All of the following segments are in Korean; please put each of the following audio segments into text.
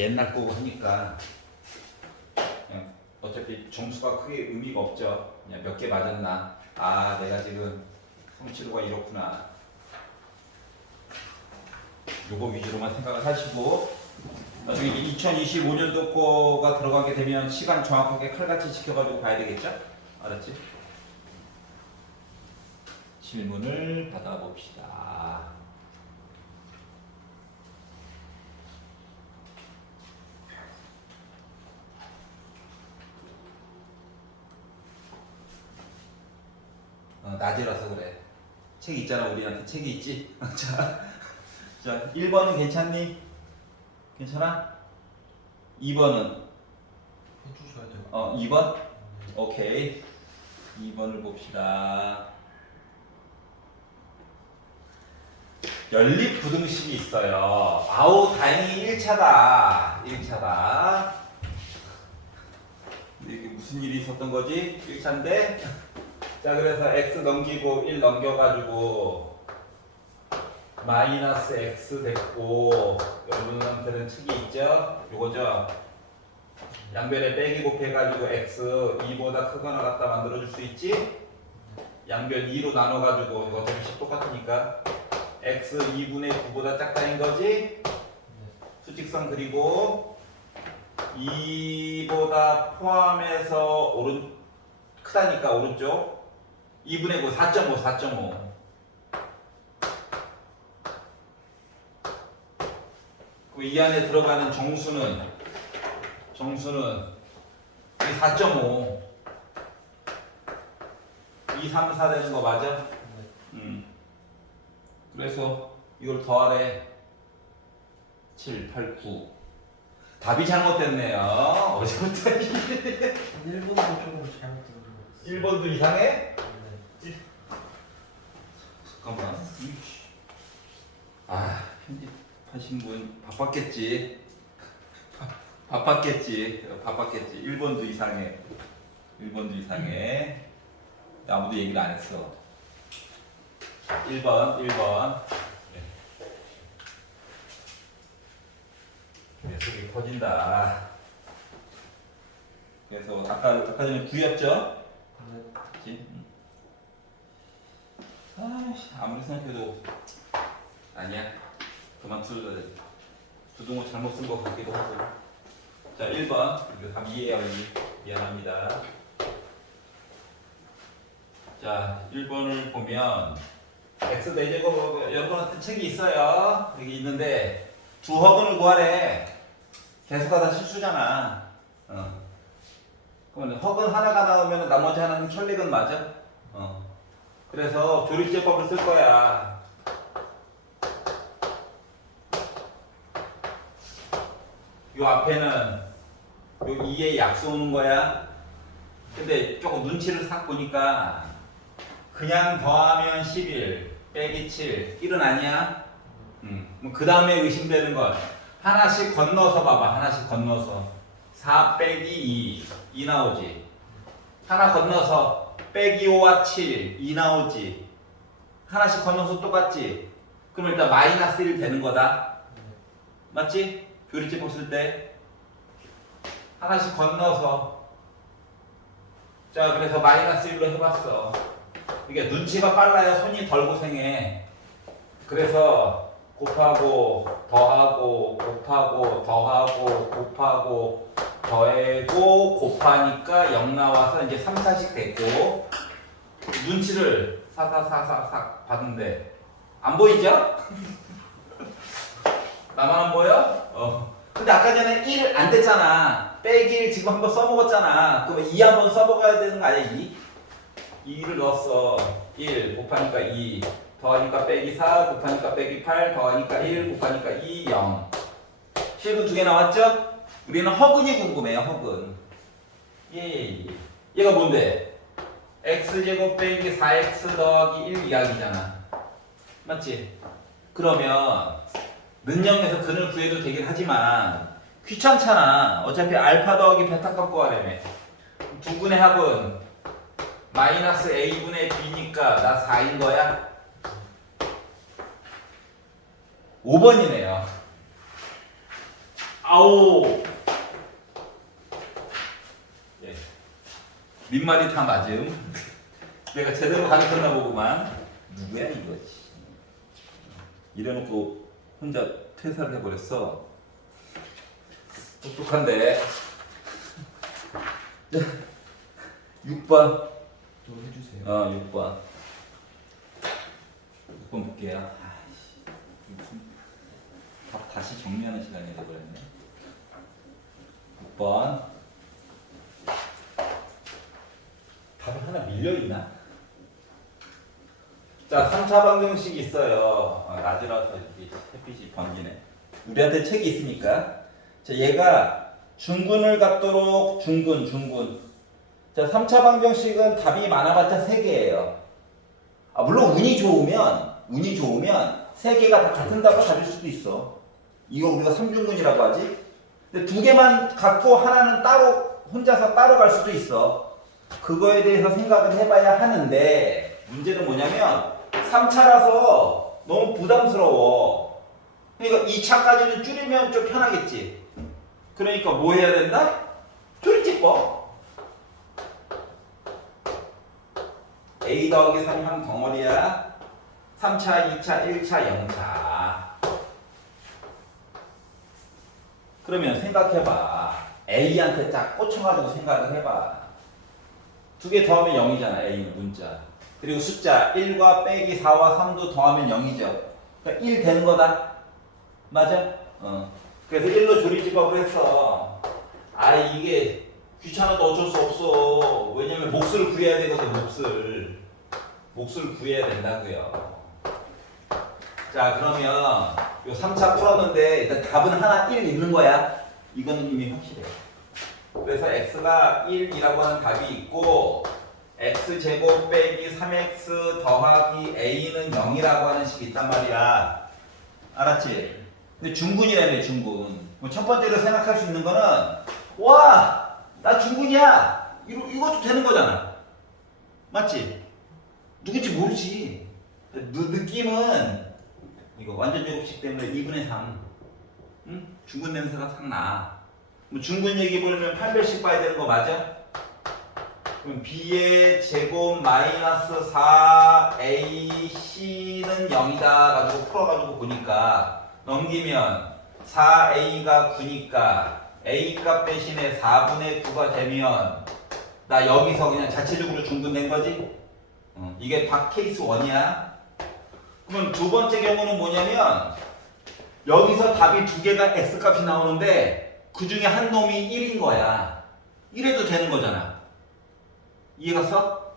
옛날 거고 하니까 그냥 어차피 점수가 크게 의미가 없죠. 그냥 몇 개 맞았나. 아, 내가 지금 성취도가 이렇구나. 요거 위주로만 생각을 하시고 나중에 2025년도 거가 들어가게 되면 시간 정확하게 칼같이 지켜가지고 봐야 되겠죠? 알았지? 질문을 받아봅시다. 낮이라서 그래. 책 있잖아, 우리한테 책이 있지? 자, 1번은 괜찮니? 괜찮아? 2번은? 해주셔야 돼요. 2번? 오케이. 2번을 봅시다. 연립부등식이 있어요. 아우, 다행히 1차다. 1차다. 근데 이게 무슨 일이 있었던 거지? 1차인데? 자, 그래서 x 넘기고 1 넘겨가지고 마이너스 x 됐고 여러분한테는 책이 있죠? 요거죠? 양변에 빼기 곱해가지고 x 2보다 크거나 같다 만들어줄 수 있지? 양변 2로 나눠가지고 이거 어차피 식 똑같으니까 x 2분의 9보다 작다인 거지? 수직선 그리고 2보다 포함해서 크다니까 오른쪽 2분의 9 4.5 4.5 이 안에 들어가는 정수는 이 4.5 2, 3, 4 되는 거 맞아? 그래서 이걸 더하래 7, 8, 9 답이 잘못됐네요. 어제부터 1번도 조금 잘못 들은 것 같아요. 1번도 이상해? 네. 잠깐만. 아, 편집하신 분 바빴겠지. 바빴겠지. 1번도 이상해. 1번도 이상해. 아무도 얘기를 안 했어. 1번. 네, 속이 터진다. 그래서 아까 전에 9였죠? 네. 그치? 아무리 생각해도 아니야. 그만 틀어야 돼. 두동호 잘못 쓴 것 같기도 하고. 자, 1번. 이거 답 이해해요. 미안합니다. 자, 1번을 보면 x 4제곱 여러분한테 책이 있어요. 여기 있는데 두 허근을 구하래. 개수가 다 실수잖아. 그러면 허근 하나가 나오면 나머지 하나는 천리근 맞아? 그래서 조립제법을 쓸 거야. 요 앞에는 요 2에 약수 오는 거야. 근데 조금 눈치를 싹 보니까 그냥 더하면 11 빼기 7 1은 아니야? 그 다음에 의심되는 건 하나씩 건너서 봐봐. 하나씩 건너서 4 빼기 2 나오지. 하나 건너서 빼기 5와 7 2 나오지. 하나씩 건너서 똑같지. 그럼 일단 마이너스 1 되는 거다. 맞지? 교리집 쓸 때 하나씩 건너서 자, 그래서 마이너스 1로 해봤어. 이게 눈치가 빨라야 손이 덜 고생해. 그래서 곱하고 더하고 곱하고 더하고 곱하고 더하고 곱하니까 0 나와서 이제 3, 4씩 됐고 눈치를 4, 4, 4, 4, 4 봤는데 안 보이죠? 나만 안 보여? 근데 아까 전에 1 안 됐잖아. 빼기 1 지금 한번 써먹었잖아. 그러면 2 한번 써먹어야 되는 거 아니야? 2를 넣었어. 1 곱하니까 2 더하니까 빼기 4 곱하니까 빼기 8 더하니까 1 곱하니까 2 0 실근 2개 나왔죠? 우리는 허근이 궁금해요. 허근. 예. 얘가 뭔데? x제곱 빼기 4x 더하기 1 이야기잖아. 맞지? 그러면 능력에서 근을 구해도 되긴 하지만 귀찮잖아. 어차피 알파 더하기 베타 값 구하려면 두 분의 합은 마이너스 a분의 b니까 나 4인 거야? 5번이네요. 아오. 예. 민말이 다 맞음. 내가 제대로 가르쳤나 보구만. 누구야 이거? 이래놓고 혼자 퇴사를 해버렸어. 똑똑한데. 6번. 또 해주세요. 6번. 6번 볼게요. 답 다시 정리하는 시간이 돼버렸네. 6번. 답이 하나 밀려있나? 자, 3차 방정식 있어요. 낮이라서 이렇게 햇빛이 번지네. 우리한테 책이 있으니까. 자, 얘가 중근을 갖도록 중근. 자, 3차 방정식은 답이 많아봤자 3개예요. 물론 운이 좋으면 3개가 다 같은 답을 가질 수도 있어. 이거 우리가 3중근이라고 하지. 근데 2개만 갖고 하나는 따로 혼자서 따로 갈 수도 있어. 그거에 대해서 생각을 해봐야 하는데 문제는 뭐냐면 3차라서 너무 부담스러워. 그러니까 2차까지는 줄이면 좀 편하겠지. 그러니까 뭐 해야 된다? 줄이집법. A 더하기 3한 덩어리야. 3차, 2차, 1차, 0차. 그러면 생각해봐. A한테 딱 꽂혀가지고 생각을 해봐. 2개 더하면 0이잖아. A는 문자. 그리고 숫자 1과 빼기 4와 3도 더하면 0이죠. 그러니까 1 되는 거다. 맞아? 그래서 1로 조리집합을 했어. 이게 귀찮아도 어쩔 수 없어. 왜냐면 몫을 구해야 되거든. 몫을 구해야 된다고요. 자, 그러면 요 3차 풀었는데 일단 답은 하나 1 있는 거야. 이거는 이미 확실해. 그래서 x가 1이라고 하는 답이 있고 x제곱 빼기 3x 더하기 a는 0이라고 하는 식이 있단 말이야. 알았지? 근데 중근이라며 중근. 첫 번째로 생각할 수 있는 거는 와! 나 중근이야! 이것도 되는 거잖아. 맞지? 누군지 모르지. 느낌은 이거 완전 제곱식 때문에 2분의 3. 응? 중근 냄새가 싹 나. 뭐 중근 얘기 보려면 8별씩 봐야 되는 거 맞아? 그럼 b의 제곱 마이너스 4ac는 0이다 가지고 풀어가지고 보니까 넘기면 4a가 9니까 a 값 대신에 4분의 9가 되면 나 여기서 그냥 자체적으로 중근된 거지? 이게 다 케이스 1이야. 그럼 두 번째 경우는 뭐냐면 여기서 답이 2개가 x값이 나오는데 그 중에 한 놈이 1인 거야. 이래도 되는 거잖아. 이해갔어?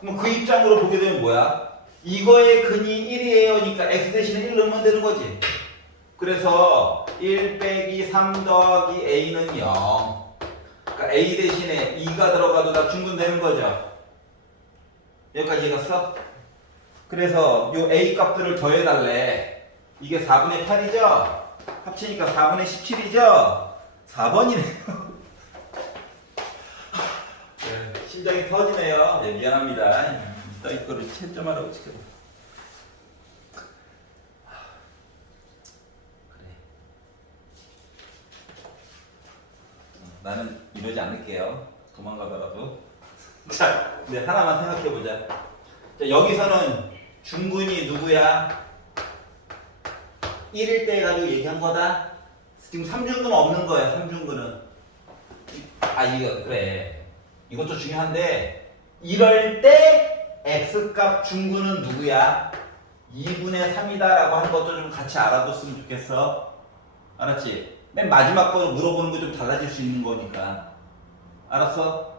그럼 그 입장으로 보게 되면 뭐야? 이거의 근이 1이에요니까 x 대신에 1 넣으면 되는 거지. 그래서 1 빼기 3 더하기 a는 0. 그러니까 a 대신에 2가 들어가도 다 중근되는 거죠. 여기까지 이해갔어? 그래서 요 a 값들을 더해달래. 이게 4분의 8이죠? 합치니까 4분의 17이죠? 4번이네요. 네, 심장이 터지네요. 네, 미안합니다. 이따 거를 채점하라고 지금. 그래. 나는 이러지 않을게요. 도망가더라도. 자, 이제 하나만 생각해보자. 자, 여기서는 중근이 누구야? 1일 때 해가지고 얘기한 거다. 지금 3중근 없는 거야. 3중근은. 이거 그래. 이것도 중요한데 이럴 때 x값 중근은 누구야? 2분의 3이다 라고 하는 것도 좀 같이 알아뒀으면 좋겠어. 알았지? 맨 마지막 거 물어보는 거 좀 달라질 수 있는 거니까. 알았어?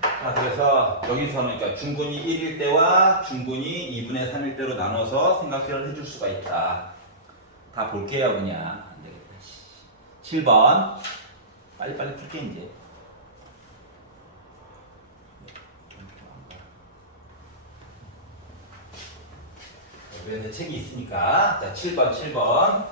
자, 그래서 여기서는 그러니까 중근이 1일 때와 중근이 2분의 3일 때로 나눠서 생각을 해줄 수가 있다. 다 볼게요, 그냥. 안 되겠다. 7번. 빨리빨리 풀게, 이제. 왜 내 책이 있으니까. 자, 7번.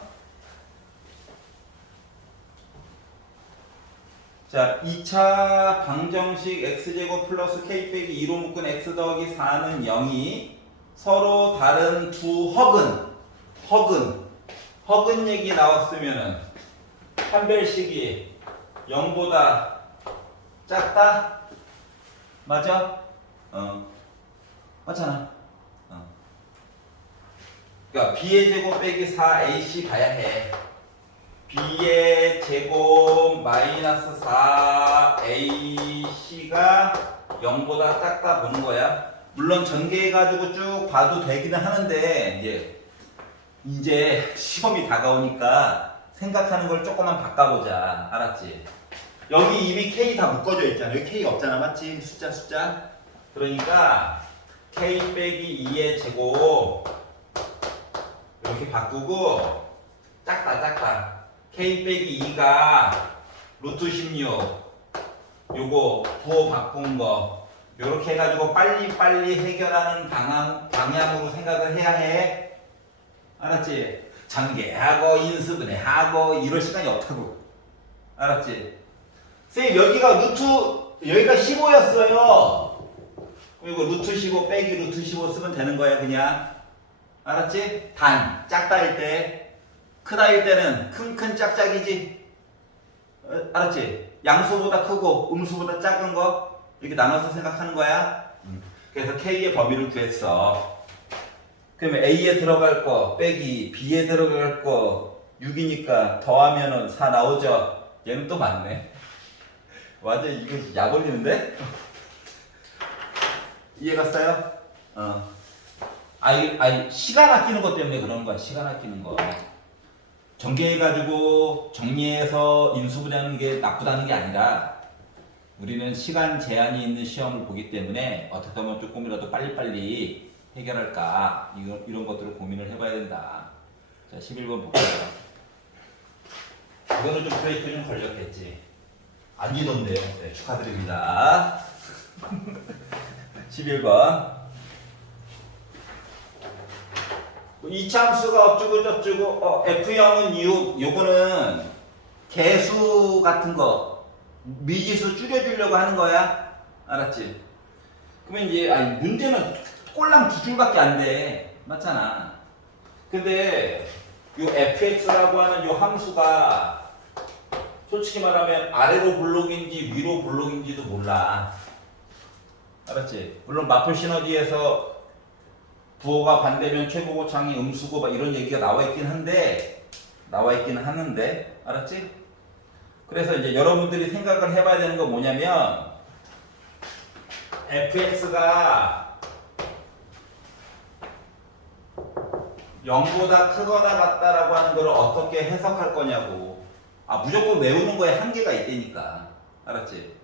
자, 2차 방정식 x제곱 플러스 k 빼기 2로 묶은 x 더하기 4는 0이 서로 다른 두 허근 허근 얘기 나왔으면은 판별식이 0보다 작다? 맞아? 맞잖아. 그러니까 b의 제곱 빼기 4ac 봐야 해. b의 제곱 마이너스 4ac가 0보다 작다 보는 거야. 물론 전개해가지고 쭉 봐도 되기는 하는데 이제 시험이 다가오니까 생각하는 걸 조금만 바꿔보자. 알았지? 여기 이미 k 다 묶어져 있잖아. 여기 k 없잖아. 맞지? 숫자. 그러니까 k 빼기 2의 제곱 이렇게 바꾸고 작다. k 빼기 2가 루트 16 요거 부호 바꾼 거 요렇게 해가지고 빨리 해결하는 방향으로 생각을 해야 해. 알았지? 전개하고 인수분해하고 이럴 시간이 없다고. 알았지? 쌤 여기가 15였어요. 그리고 루트 15 빼기 루트 15 쓰면 되는 거야 그냥. 알았지? 단 작다일 때 크다일 때는 큰 짝짝이지. 알았지? 양수보다 크고 음수보다 작은 거 이렇게 나눠서 생각하는 거야. 그래서 K의 범위를 구했어. 그러면 A에 들어갈 거 빼기 B에 들어갈 거 6이니까 더하면은 4 나오죠. 얘는 또 맞네. 완전 이거 약 올리는데? 이해 갔어요? 시간 아끼는 것 때문에 그런 거야. 시간 아끼는 거. 전개해가지고 정리해서 인수분해하는 게 나쁘다는 게 아니라 우리는 시간 제한이 있는 시험을 보기 때문에 어떻게 하면 조금이라도 빨리빨리 해결할까 이런 것들을 고민을 해봐야 된다. 자, 11번 볼게요. 이거는 좀 브레이크 좀 걸렸겠지. 안 지던데요. 네, 축하드립니다. 11번. 이차함수가 어쩌고 F0은 6 요거는 개수 같은 거 미지수 줄여주려고 하는 거야. 알았지? 그러면 이제 문제는 꼴랑 2줄밖에 안 돼. 맞잖아. 근데 요 fx라고 하는 요 함수가 솔직히 말하면 아래로 볼록인지 위로 볼록인지도 몰라. 알았지? 물론 마플 시너지에서 부호가 반대면 최고고창이 음수고 막 이런 얘기가 나와 있긴 하는데 알았지? 그래서 이제 여러분들이 생각을 해봐야 되는 건 뭐냐면 fx가 0보다 크거나 같다라고 하는 걸 어떻게 해석할 거냐고. 무조건 외우는 거에 한계가 있다니까. 알았지?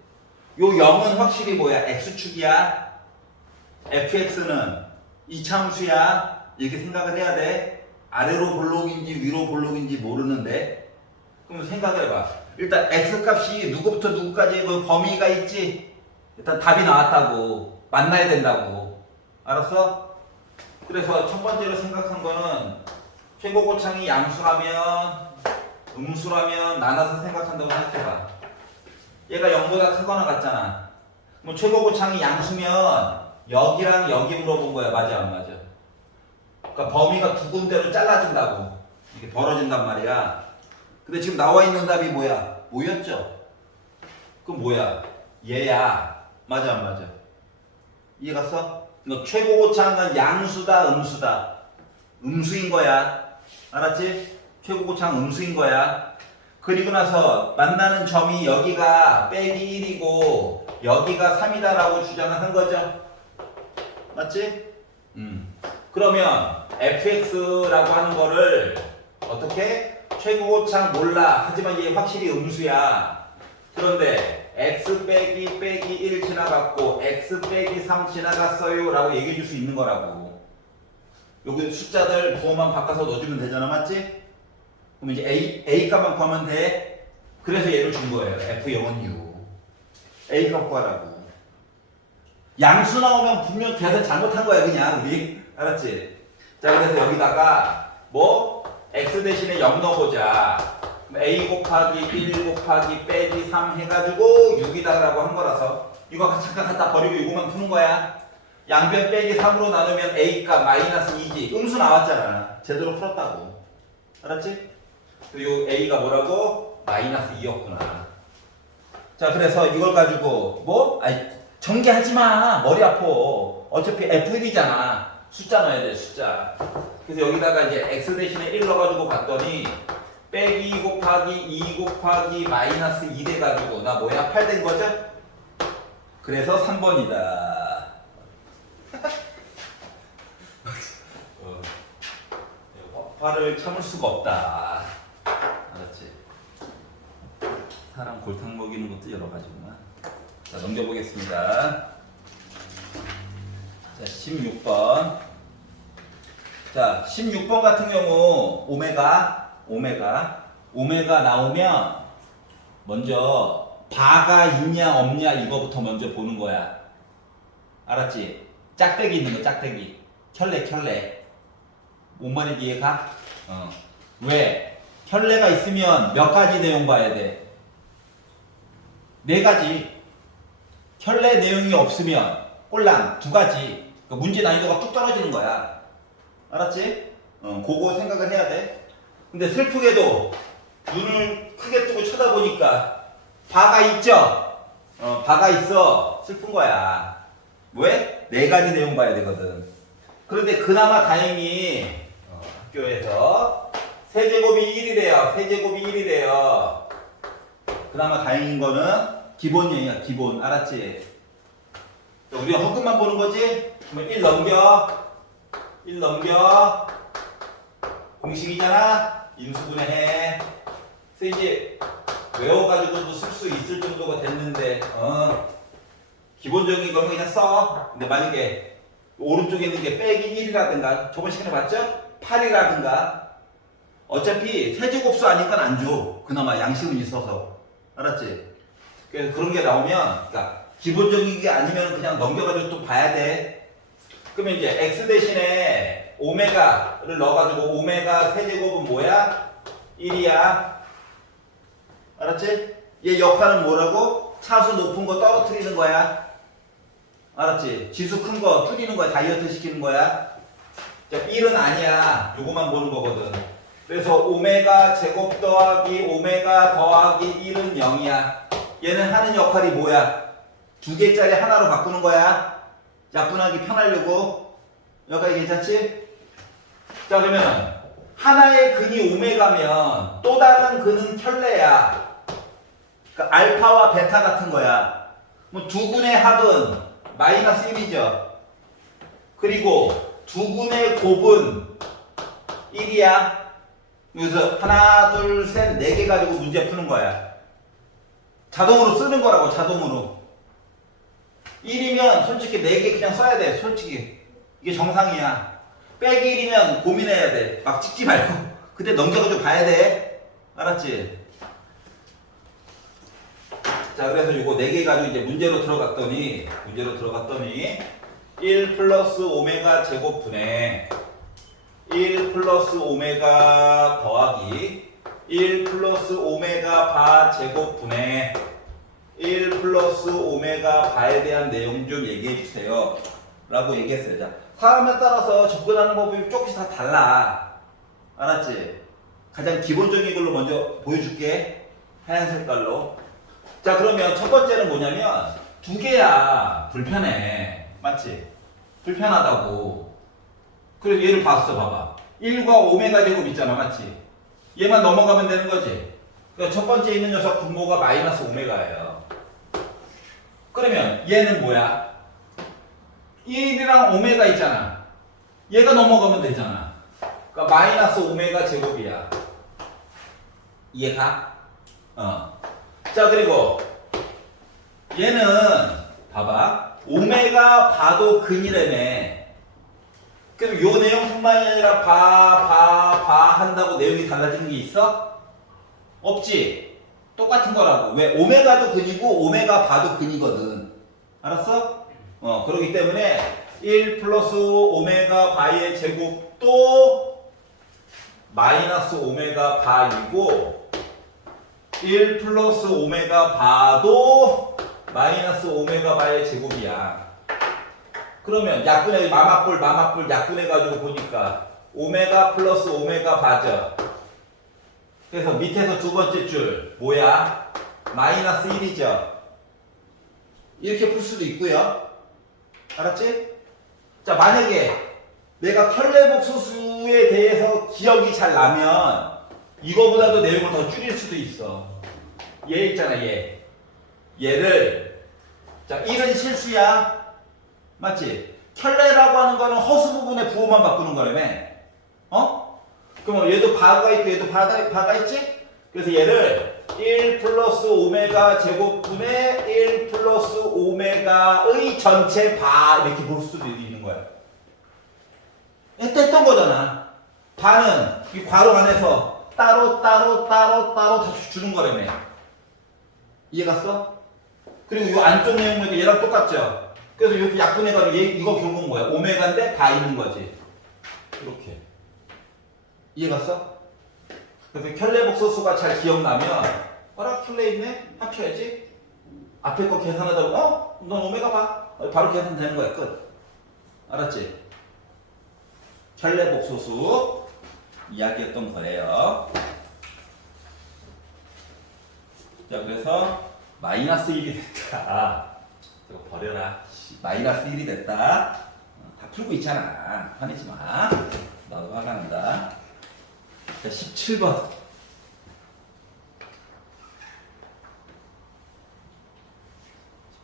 요 0은 확실히 뭐야? x축이야. fx는 이차함수야. 이렇게 생각을 해야 돼. 아래로 볼록인지 위로 볼록인지 모르는데. 그럼 생각을 해봐. 일단 x값이 누구부터 누구까지 그 범위가 있지. 일단 답이 나왔다고. 만나야 된다고. 알았어? 그래서 첫 번째로 생각한 거는 최고고창이 양수라면 음수라면 나눠서 생각한다고 생각해봐. 얘가 0보다 크거나 같잖아. 그럼 최고고창이 양수면 여기랑 여기 물어본 거야. 맞아 안 맞아? 그러니까 범위가 두 군데로 잘라진다고. 이렇게 벌어진단 말이야. 근데 지금 나와 있는 답이 뭐야? 뭐였죠? 그럼 뭐야? 얘야. 맞아 안 맞아? 이해 갔어? 그러니까 최고고창은 양수다 음수다? 음수인 거야. 알았지? 최고고창 음수인 거야. 그리고 나서 만나는 점이 여기가 빼기 1이고 여기가 3이다라고 주장을 한 거죠. 맞지? 그러면 fx라고 하는 거를 어떻게? 최고고창 몰라. 하지만 얘 확실히 음수야. 그런데 x 빼기 1 지나갔고 x 빼기 3 지나갔어요 라고 얘기해 줄 수 있는 거라고. 여기 숫자들 부호만 바꿔서 넣어주면 되잖아. 맞지? 그럼 이제 a 값만 구하면 돼. 그래서 얘를 준 거예요. f0은 6. a 값 구하라고. 양수 나오면 분명 계산 잘못한 거야 그냥 우리. 알았지? 자, 그래서 여기다가 뭐 x 대신에 0 넣어보자. a 곱하기 1 곱하기 빼기 3 해가지고 6이다라고 한 거라서 이거 잠깐 갖다 버리고 이거만 푸는 거야. 양변 빼기 3으로 나누면 a 값 마이너스 2지. 음수 나왔잖아. 제대로 풀었다고. 알았지? 그리고 A가 뭐라고? 마이너스 2였구나. 자, 그래서 이걸 가지고 뭐? 아니, 전개하지 마. 머리 아파. 어차피 F1이잖아. 숫자 넣어야 돼, 숫자. 그래서 여기다가 이제 X 대신에 1 넣어가지고 봤더니 빼기 2 곱하기 2 곱하기 마이너스 2 돼가지고 나 뭐야? 8 된 거죠? 그래서 3번이다. 화를 참을 수가 없다. 알았지? 사람 골탕 먹이는 것도 여러 가지구나. 자, 넘겨보겠습니다. 자, 16번. 자, 16번 같은 경우 오메가 나오면 먼저 바가 있냐 없냐 이거부터 먼저 보는 거야. 알았지? 짝대기 있는 거, 짝대기. 켤레. 뭔 말인지 이해가? 왜? 켤레가 있으면 몇 가지 내용 봐야 돼? 4가지. 켤레 내용이 없으면 꼴랑 2가지. 그러니까 문제 난이도가 뚝 떨어지는 거야. 알았지? 그거 생각을 해야 돼. 근데 슬프게도 눈을 크게 뜨고 쳐다보니까 바가 있죠? 바가 있어. 슬픈 거야. 왜? 4가지 내용 봐야 되거든. 그런데 그나마 다행히 학교에서 세제곱이 1이래요. 세제곱이 1이래요. 그나마 다행인 거는 기본이야, 기본. 알았지? 우리가 허근만 보는 거지? 그러면 1 넘겨. 공식이잖아? 인수분해 해. 그래서 이제 외워가지고도 쓸 수 있을 정도가 됐는데, 기본적인 거는 그냥 써. 근데 만약에 오른쪽에 있는 게 빼기 1이라든가, 저번 시간에 봤죠? 8이라든가, 어차피 세제곱수 아니까 안 줘. 그나마 양식은 있어서. 알았지? 그래서 그런 게 나오면, 그러니까 기본적인 게 아니면 그냥 넘겨가지고 또 봐야 돼. 그러면 이제 x 대신에 오메가를 넣어가지고 오메가 세제곱은 뭐야? 1이야. 알았지? 얘 역할은 뭐라고? 차수 높은 거 떨어뜨리는 거야. 알았지? 지수 큰 거 줄이는 거야. 다이어트 시키는 거야. 자, 1은 아니야. 요거만 보는 거거든. 그래서 오메가 제곱 더하기 오메가 더하기 1은 0이야. 얘는 하는 역할이 뭐야? 2개짜리 하나로 바꾸는 거야. 약분하기 편하려고. 여기까지 괜찮지? 자, 그러면 하나의 근이 오메가면 또 다른 근은 켤레야. 그러니까 알파와 베타 같은 거야. 뭐 두 근의 합은 마이너스 1이죠. 그리고 두 근의 곱은 1이야. 그래서 하나, 둘, 셋, 4개 가지고 문제 푸는 거야. 자동으로 쓰는 거라고, 자동으로. 1이면 솔직히 4개 그냥 써야 돼, 솔직히. 이게 정상이야. 빼기 1이면 고민해야 돼. 막 찍지 말고. 그때 넘겨가지고 봐야 돼. 알았지? 자, 그래서 요거 4개 가지고 이제 문제로 들어갔더니 1 플러스 오메가 제곱분의 1 플러스 오메가 더하기 1 플러스 오메가 바 제곱분의 1 플러스 오메가 바에 대한 내용 좀 얘기해 주세요. 라고 얘기했어요. 자, 사람에 따라서 접근하는 법이 조금씩 다 달라. 알았지? 가장 기본적인 걸로 먼저 보여줄게. 하얀 색깔로. 자, 그러면 첫 번째는 뭐냐면 2개야. 불편해. 맞지? 불편하다고. 그래서 얘를 봤어. 봐봐. 1과 오메가 제곱 있잖아. 맞지? 얘만 넘어가면 되는 거지. 그러니까 첫 번째 있는 녀석 분모가 마이너스 오메가예요. 그러면 얘는 뭐야? 1이랑 오메가 있잖아. 얘가 넘어가면 되잖아. 그러니까 마이너스 오메가 제곱이야. 이해가? 자, 그리고 얘는 봐봐. 오메가 바도 근이라며. 그럼 요 내용뿐만이 아니라 바 한다고 내용이 달라지는 게 있어? 없지? 똑같은 거라고. 왜? 오메가도 근이고 오메가 바도 근이거든. 알았어? 그렇기 때문에 1 플러스 오메가 바의 제곱도 마이너스 오메가 바이고 1 플러스 오메가 바도 마이너스 오메가 바의 제곱이야. 그러면 약분해 마마뿔 약분해가지고 보니까 오메가 플러스 오메가 바죠. 그래서 밑에서 두 번째 줄 뭐야? 마이너스 1이죠. 이렇게 풀 수도 있고요. 알았지? 자, 만약에 내가 켤레복소수에 대해서 기억이 잘 나면 이거보다도 내용을 더 줄일 수도 있어. 얘 있잖아, 얘. 얘를 자, 1은 실수야. 맞지? 켤레라고 하는 거는 허수 부분의 부호만 바꾸는 거라며. 어? 그럼 얘도 바가 있고 얘도 바가 있지? 그래서 얘를 1 플러스 오메가 제곱분의 1 플러스 오메가의 전체 바 이렇게 볼 수도 있는 거야. 했던 거잖아. 바는 이 괄호 안에서 따로 다 주는 거라며. 이해 갔어? 그리고 이 안쪽 내용도 얘랑 똑같죠? 그래서 이렇게 약분해가지고 이거 결국은 뭐야? 오메가인데 바 있는 거지. 이렇게. 이해 갔어? 그래서 켤레복소수가 잘 기억나면 켤레 있네? 합쳐야지. 앞에 거 계산하다 보면 넌 오메가 봐. 바로 계산되는 거야. 끝. 알았지? 켤레복소수 이야기했던 거예요. 자, 그래서 마이너스 1이 됐다. 이거 버려라. 마이너스 1이 됐다. 다 풀고 있잖아. 화내지 마. 나도 화가 난다. 자, 17번.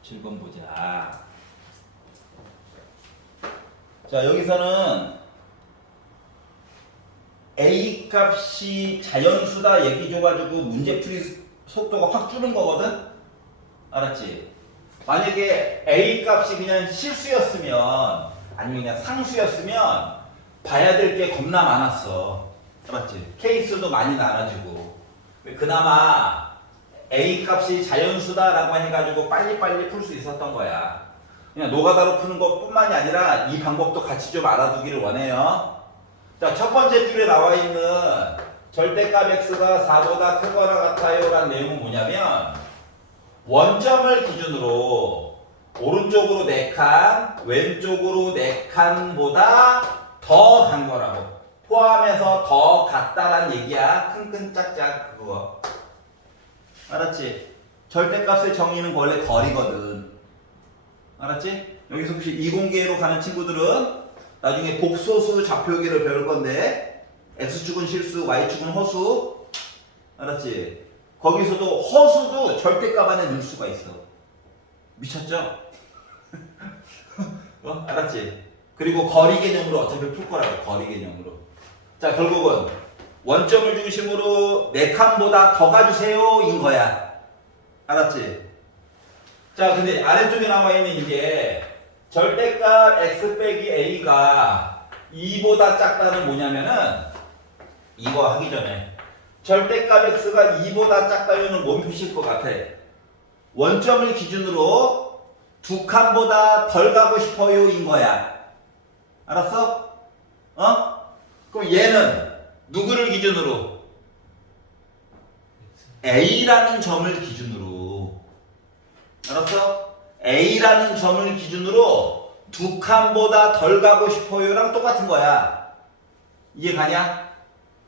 17번 보자. 자, 여기서는 A 값이 자연수다 얘기 줘가지고 문제풀이 속도가 확 줄은 거거든? 알았지? 만약에 A 값이 그냥 실수였으면 아니면 그냥 상수였으면 봐야 될 게 겁나 많았어. 알았지? 케이스도 많이 나눠지고. 그나마 A 값이 자연수다라고 해가지고 빨리빨리 풀 수 있었던 거야. 그냥 노가다로 푸는 것뿐만이 아니라 이 방법도 같이 좀 알아두기를 원해요. 자, 첫 번째 줄에 나와 있는 절대값 x가 4보다 크거나 같아요 라는 내용은 뭐냐면 원점을 기준으로 오른쪽으로 4칸, 왼쪽으로 4칸보다 더 간 거라고. 포함해서 더 같다라는 얘기야. 큰큰 짝짝 그거. 알았지? 절대값의 정의는 원래 거리거든. 알았지? 여기서 혹시 이공계로 가는 친구들은 나중에 복소수 좌표계를 배울 건데 X축은 실수, Y축은 허수. 알았지? 거기서도 허수도 절대값 안에 넣을 수가 있어. 미쳤죠? 알았지? 그리고 거리 개념으로 어차피 풀 거라고. 거리 개념으로. 자, 결국은 원점을 중심으로 4칸보다 더 가주세요 인 거야. 알았지? 자, 근데 아래쪽에 나와 있는 이게 절대값 x 빼기 a가 2보다 작다는 뭐냐면은 이거 하기 전에 절대값 x가 2보다 작다면은 뭔 표시일 것 같아? 원점을 기준으로 2칸보다 덜 가고 싶어요 인 거야. 알았어? 그럼 얘는 누구를 기준으로? A라는 점을 기준으로. 알았어? A라는 점을 기준으로 2칸보다 덜 가고 싶어요랑 똑같은 거야. 이해 가냐?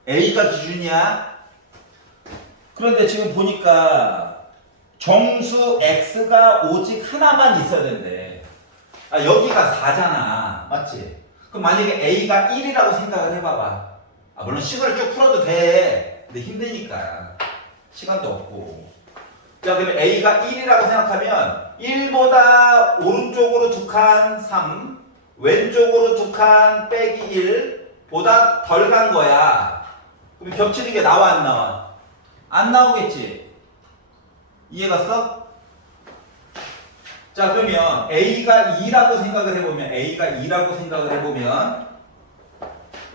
A가 기준이야. 그런데 지금 보니까 정수 X가 오직 하나만 있어야 된대. 여기가 4잖아. 맞지? 그럼 만약에 A가 1이라고 생각을 해봐봐. 물론 식을 쭉 풀어도 돼. 근데 힘드니까. 시간도 없고. 자, 그러면 A가 1이라고 생각하면 1보다 오른쪽으로 2칸 3, 왼쪽으로 2칸 빼기 1보다 덜 간 거야. 그럼 겹치는 게 나와 안 나와? 안 나오겠지? 이해 갔어? 자, 그러면 A가 2라고 생각을 해보면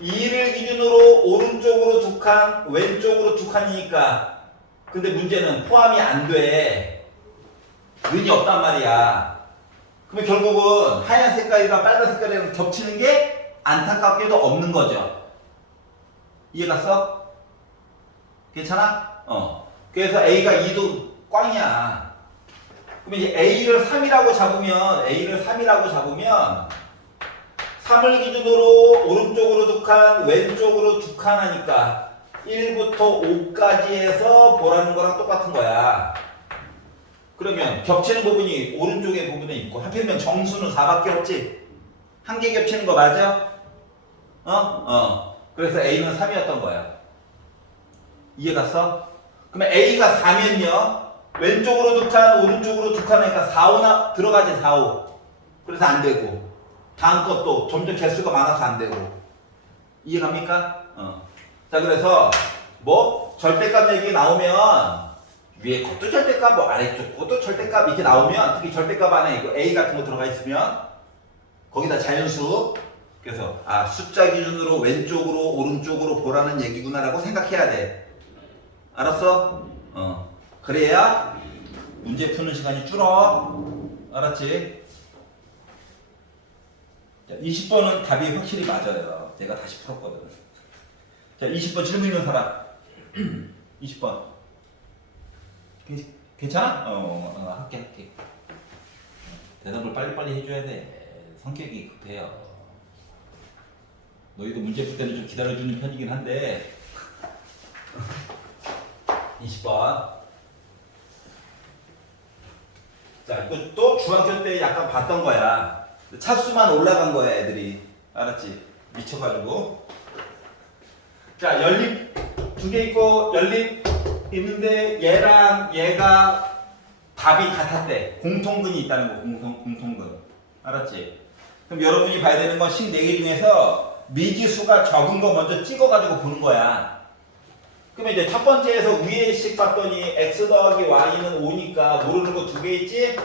2를 기준으로 오른쪽으로 2칸, 왼쪽으로 2칸이니까 근데 문제는 포함이 안 돼. 는이 없단 말이야. 그러면 결국은 하얀 색깔이랑 빨간 색깔이랑 겹치는 게 안타깝게도 없는 거죠. 이해 갔어? 괜찮아? 그래서 A가 2도 꽝이야. 그럼 이제 A를 3이라고 잡으면 3을 기준으로 오른쪽으로 2칸, 왼쪽으로 2칸 하니까 1부터 5까지 해서 보라는 거랑 똑같은 거야. 그러면 겹치는 부분이 오른쪽에 부분에 있고 하필이면 정수는 4밖에 없지. 한 개 겹치는 거 맞아? 그래서 A는 3이었던 거야. 이해 갔어? 그러면 A가 4면요. 왼쪽으로 두 칸, 오른쪽으로 두 칸 하니까 4, 5나 들어가지 4, 5. 그래서 안 되고. 다음 것도 점점 개수가 많아서 안 되고. 이해 갑니까? 자, 그래서 뭐 절대값 얘기 나오면 위에 것도 절대값, 뭐 아래쪽 것도 절대값 이렇게 나오면 특히 절대값 안에 이거 A 같은 거 들어가 있으면 거기다 자연수 그래서 숫자 기준으로 왼쪽으로 오른쪽으로 보라는 얘기구나라고 생각해야 돼. 알았어? 그래야 문제 푸는 시간이 줄어. 알았지? 자, 20번은 답이 확실히 맞아요. 내가 다시 풀었거든. 자, 20번 질문 있는 사람. 20번. 괜찮아? 할게. 대답을 빨리빨리 해줘야 돼. 성격이 급해요. 너희도 문제 풀 때는 좀 기다려주는 편이긴 한데. 20번. 자, 이것도 중학교 때 약간 봤던 거야. 차수만 올라간 거야, 애들이. 알았지? 미쳐가지고. 자, 연립 두 개 있고, 연립 있는데, 얘랑 얘가 답이 같았대. 공통근이 있다는 거, 공통근. 알았지? 그럼 여러분이 봐야 되는 건 식 4개 중에서 미지수가 적은 거 먼저 찍어가지고 보는 거야. 그러면 이제 첫 번째에서 위에 식 봤더니 x 더하기 y는 5니까 모르는 거 2개 있지?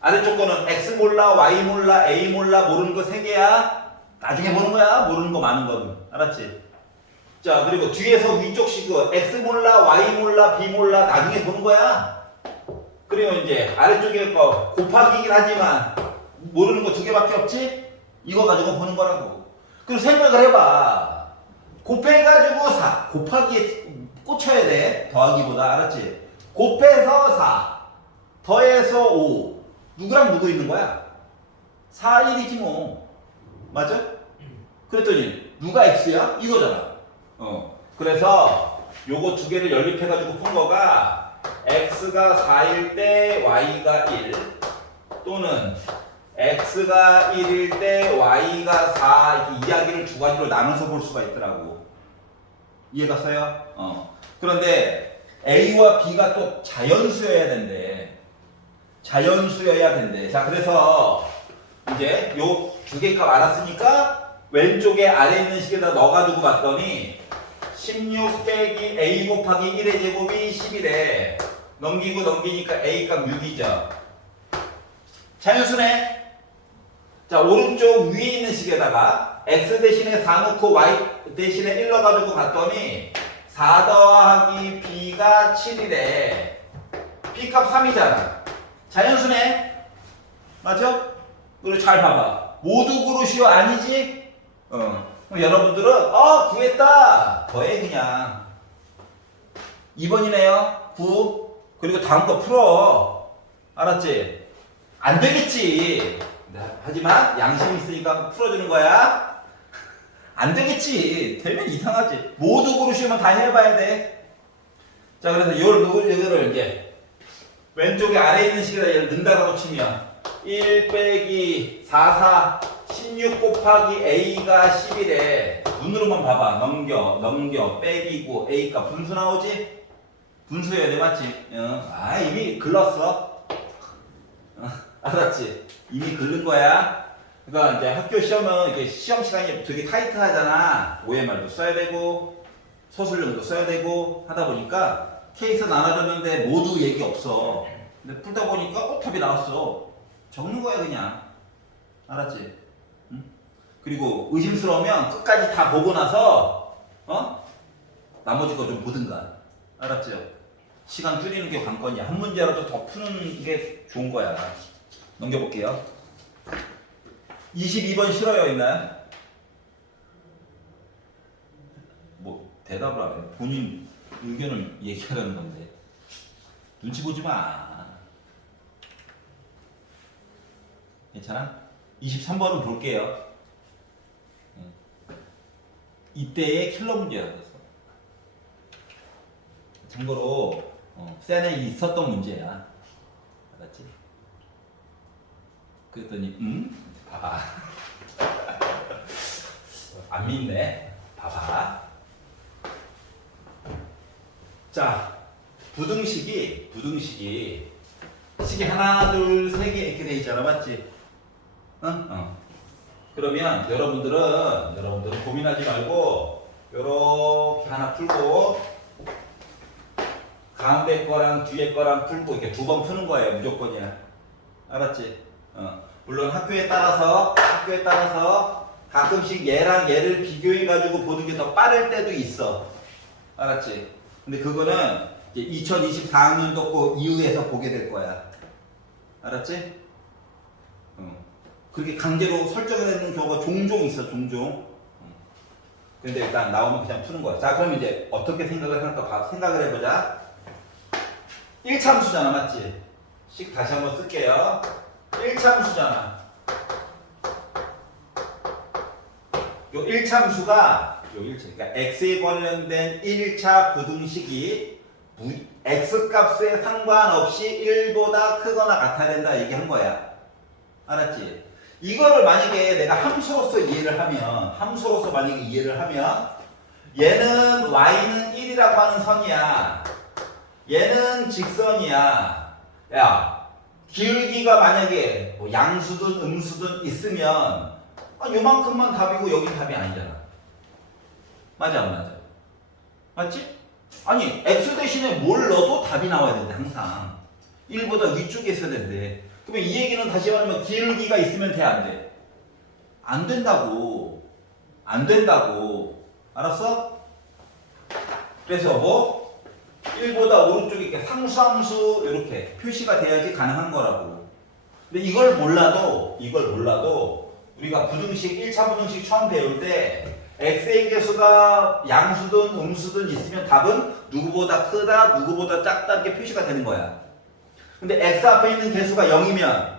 아래쪽 거는 x 몰라, y 몰라, a 몰라 모르는 거 3개야. 나중에 보는 거야. 모르는 거 많은 거는. 알았지? 자, 그리고 뒤에서 위쪽 식은 x 몰라, y 몰라, b 몰라 나중에 보는 거야. 그리고 이제 아래쪽에 거 곱하기긴 하지만 모르는 거 2개밖에 없지? 이거 가지고 보는 거라고. 그리고 생각을 해봐. 곱해가지고 4. 곱하기에 꽂혀야 돼. 더하기보다. 알았지? 곱해서 4. 더해서 5. 누구랑 누구 있는 거야? 4, 1이지 뭐. 맞아? 그랬더니 누가 x야? 이거잖아. 그래서 요거 2개를 연립해가지고 푼 거가 x가 4일 때 y가 1 또는 x가 1일 때 y가 4 이렇게 이야기를 2가지로 나눠서 볼 수가 있더라고. 이해갔어요? 그런데 a와 b가 또 자연수여야 된대. 자연수여야 된대. 자, 그래서 이제 요 2개 값 알았으니까 왼쪽에 아래 있는 식에다 넣어가지고 봤더니 16 빼기 a 곱하기 1의 제곱이 10이래. 넘기고 넘기니까 a 값 6이죠. 자연수네. 자, 오른쪽 위에 있는 식에다가 x 대신에 4 넣고 y 대신에 1 넣어가지고 봤더니 4 더하기 b가 7이래. b 값 3이잖아. 자연수네. 맞죠? 그리고 잘 봐봐. 모두 그릇이요? 아니지? 그럼 여러분들은 구했다. 더해 그냥. 2번이네요. 9. 그리고 다음 거 풀어. 알았지? 안 되겠지. 하지만 양심이 있으니까 풀어주는 거야. 안 되겠지. 되면 이상하지. 모두 그릇이면 다 해봐야 돼. 자, 그래서 요거를 이제 왼쪽에 아래에 있는 식에다 얘를 넣는다고 치면 1 빼기 4, 16 곱하기 a가 10이래. 눈으로만 봐봐. 넘겨 빼기고 a가 분수 나오지? 분수여야 돼. 맞지? 이미 글렀어. 알았지? 이미 글른 거야. 그러니까 이제 학교 시험은 이게 시험 시간이 되게 타이트하잖아. OMR도 써야 되고 서술형도 써야 되고 하다 보니까 케이스 나눠줬는데 모두 얘기 없어. 근데 풀다 보니까 답이 나왔어. 적는 거야 그냥. 알았지? 응? 그리고 의심스러우면 끝까지 다 보고 나서 나머지 거 좀 보든가. 알았죠? 시간 줄이는 게 관건이야. 한 문제라도 더 푸는 게 좋은 거야. 넘겨볼게요. 22번 싫어요 있나요? 뭐 대답을 안 해. 본인 의견을 얘기하라는 건데 눈치 보지 마. 괜찮아? 23번은 볼게요. 이때의 킬러 문제야. 그래서 참고로 셀에 있었던 문제야. 알았지? 그랬더니 봐봐. 안 믿네. 봐봐. 자, 부등식이 식이 하나, 둘, 세 개 이렇게 돼 있잖아, 맞지? 응? 그러면 여러분들은 고민하지 말고 요렇게 하나 풀고 가운데 거랑 뒤에 거랑 풀고 이렇게 두 번 푸는 거예요, 무조건이야. 알았지? 물론 학교에 따라서 가끔씩 얘랑 얘를 비교해 가지고 보는 게 더 빠를 때도 있어. 알았지? 근데 그거는 이제 2024학년도 그 이후에서 보게 될 거야. 알았지? 그렇게 강제로 설정해놓는 경우가 종종 있어, 종종. 근데 일단 나오면 그냥 푸는 거야. 자, 그럼 이제 어떻게 생각을 할까? 생각을 해보자. 1참수잖아, 맞지? 식 다시 한번 쓸게요. 1참수잖아. 요 1참수가 그러니까 x에 관련된 1차 부등식이 x값에 상관없이 1보다 크거나 같아야 된다 얘기한 거야. 알았지? 이거를 만약에 내가 함수로서 만약에 이해를 하면 얘는 y는 1이라고 하는 선이야. 얘는 직선이야. 야, 기울기가 만약에 뭐 양수든 음수든 있으면 요만큼만 답이고 여긴 답이 아니잖아. 맞아 안 맞아? 맞지? 아니 x 대신에 뭘 넣어도 답이 나와야 된대 항상. 1보다 위쪽에 있어야 된대. 그러면 이 얘기는 다시 말하면 기울기가 있으면 돼 안 돼? 안 된다고. 안 된다고. 알았어? 그래서 뭐 1보다 오른쪽에 이렇게 상수함수 이렇게 표시가 돼야지 가능한 거라고. 근데 이걸 몰라도 우리가 부등식 1차 부등식 처음 배울 때 x의 개수가 양수든 음수든 있으면 답은 누구보다 크다, 누구보다 작다 이렇게 표시가 되는 거야. 근데 x 앞에 있는 개수가 0이면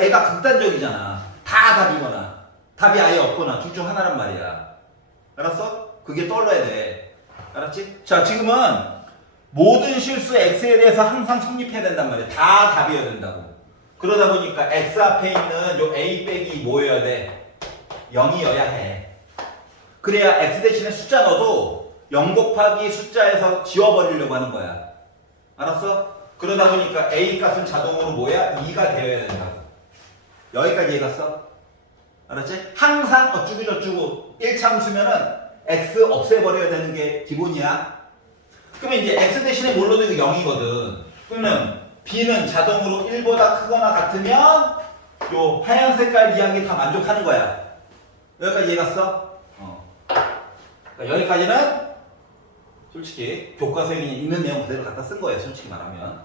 애가 극단적이잖아. 다 답이거나 답이 아예 없거나 둘 중 하나란 말이야. 알았어? 그게 떠올라야 돼. 알았지? 자, 지금은 모든 실수 x에 대해서 항상 성립해야 된단 말이야. 다 답이어야 된다고. 그러다 보니까 x 앞에 있는 요 a 빼기 뭐여야 돼? 0이어야 해. 그래야 x 대신에 숫자 넣어도 0 곱하기 숫자에서 지워버리려고 하는 거야. 알았어? 그러다 보니까 a 값은 자동으로 뭐야? 2가 되어야 된다고. 여기까지 해갔어? 알았지? 항상 어쭈구저쭈구 1참수면은 x 없애버려야 되는 게 기본이야. 그러면 이제 x 대신에 뭘 넣어도 이거 0이거든. 그러면 b는 자동으로 1보다 크거나 같으면 요 하얀 색깔 이야기 다 만족하는 거야. 여기까지 해갔어? 그러니까 여기까지는 솔직히 교과서에 있는 내용 그대로 갖다 쓴 거예요. 솔직히 말하면.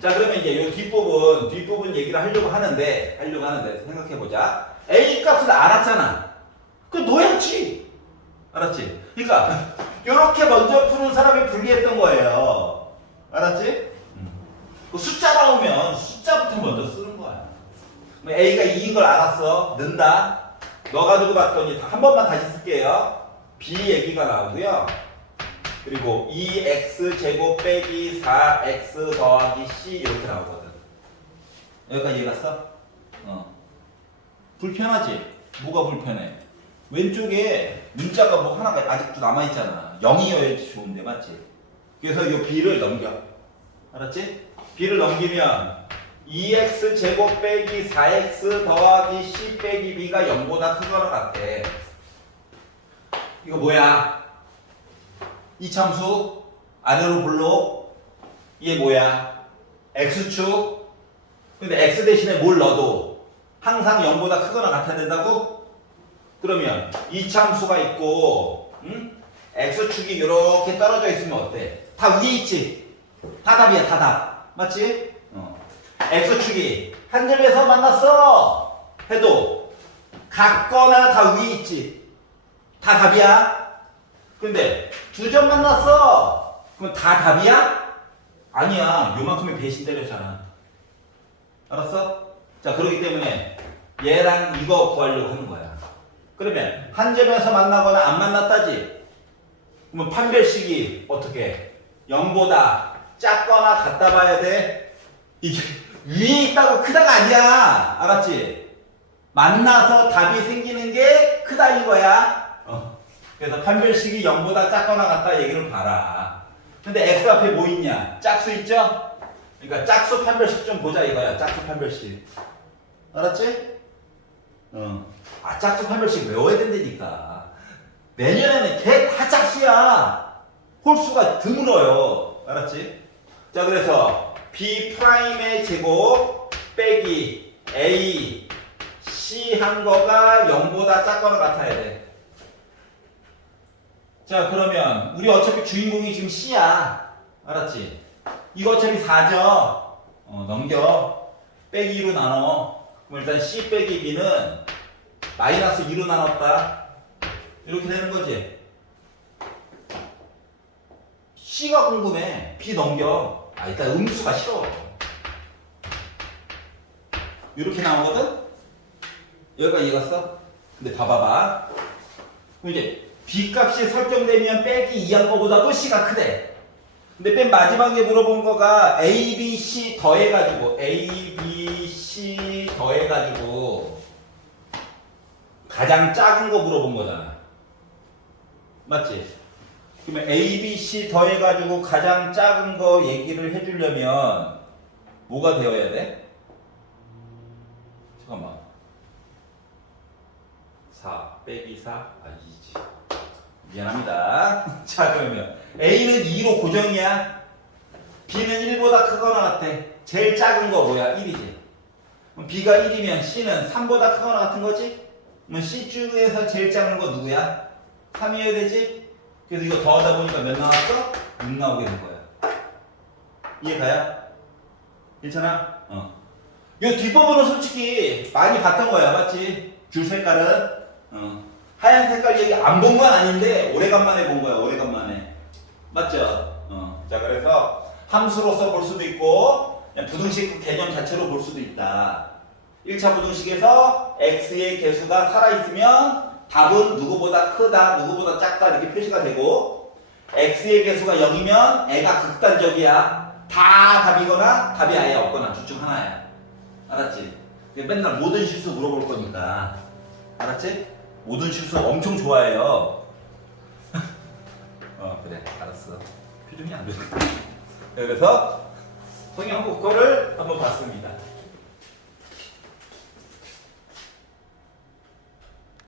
자, 그러면 이제 이 뒷부분 얘기를 하려고 하는데 생각해보자. A 값을 알았잖아. 그럼 넣어야지. 알았지? 그러니까 이렇게 먼저 푸는 사람이 불리했던 거예요. 알았지? 그 숫자 나오면 숫자부터 먼저 쓰는 거야. A가 2인 걸 알았어. 넣는다. 넣어가지고 봤더니 한 번만 다시 쓸게요. B 얘기가 나오고요. 그리고 2x 제곱 빼기 4x 더하기 c 이렇게 나오거든. 여기까지 이해갔어? 불편하지? 뭐가 불편해? 왼쪽에 문자가 뭐 하나가 아직도 남아있잖아. 0이어야지 좋은데, 맞지? 그래서 이 b를 넘겨. 알았지? b를 넘기면 2x 제곱 빼기 4x 더하기 c 빼기 b가 0보다 크거나 같아. 이거 뭐야? 이참수 아래로 불러. 이게 뭐야? x축. 근데 x 대신에 뭘 넣어도 항상 0보다 크거나 같아야 된다고? 그러면 이참수가 있고 x축이 이렇게 떨어져 있으면 어때? 다 위에 있지? 다 답이야, 다 답. 맞지? x축이 한 점에서 만났어 해도 같거나 다 위에 있지? 다 답이야? 근데 두 점 만났어. 그럼 다 답이야? 아니야. 요만큼의 배신 때렸잖아. 알았어? 자, 그렇기 때문에 얘랑 이거 구하려고 하는 거야. 그러면 한 점에서 만나거나 안 만났다지. 그러면 판별식이 어떻게 해? 0보다 작거나 같다 봐야 돼. 이게 위에 있다고 크다가 아니야. 알았지? 만나서 답이 생기는 게 크다 이거야. 그래서 판별식이 0보다 작거나 같다 얘기를 봐라. 근데 x 앞에 뭐 있냐? 짝수 있죠? 그러니까 짝수 판별식 좀 보자 이거야. 짝수 판별식. 알았지? 짝수 판별식 외워야 된다니까. 내년에는 걔 다 짝수야. 홀수가 드물어요. 알았지? 자, 그래서 B'의 제곱 빼기 A C 한 거가 0보다 작거나 같아야 돼. 자, 그러면 우리 어차피 주인공이 지금 C야. 알았지? 이거 어차피 4죠? 넘겨. 빼기 2로 나눠. 그럼 일단 C 빼기 B는 마이너스 2로 나눴다. 이렇게 되는 거지. C가 궁금해. B 넘겨. 일단 음수가 싫어. 이렇게 나오거든? 여기까지 이해갔어? 근데 봐봐봐. 그럼 이제 B 값이 설정되면 빼기 2한 거보다도 C가 크대. 근데 맨 마지막에 물어본 거가 A, B, C 더해가지고 A, B, C 더해가지고 가장 작은 거 물어본 거잖아. 맞지? 그러면 A, B, C 더해가지고 가장 작은 거 얘기를 해주려면 뭐가 되어야 돼? 잠깐만. 4 빼기 4? 아니지. 미안합니다. 자, 그러면 A는 2로 고정이야. B는 1보다 크거나 같대. 제일 작은 거 뭐야? 1이지. 그럼 B가 1이면 C는 3보다 크거나 같은 거지? 그럼 C 중에서 제일 작은 거 누구야? 3이어야 되지? 그래서 이거 더하다 보니까 몇 나왔어? 6 나오게 된 거야. 이해가요? 괜찮아? 요 뒷부분은 솔직히 많이 봤던 거야. 맞지? 줄 색깔은? 하얀 색깔 얘기 안 본 건 아닌데 오래간만에 본 거야. 오래간만에. 맞죠? 자, 그래서 함수로서 볼 수도 있고 그냥 부등식 개념 자체로 볼 수도 있다. 1차 부등식에서 x의 개수가 살아있으면 답은 누구보다 크다, 누구보다 작다 이렇게 표시가 되고 x의 개수가 0이면 애가 극단적이야. 다 답이거나 답이 아예 없거나 둘 중 하나야. 알았지? 맨날 모든 실수 물어볼 거니까. 알았지? 모든 실수 엄청 좋아해요. 그래, 알았어. 표정이 안 좋다. 그래서 성형 국어를 한번 봤습니다.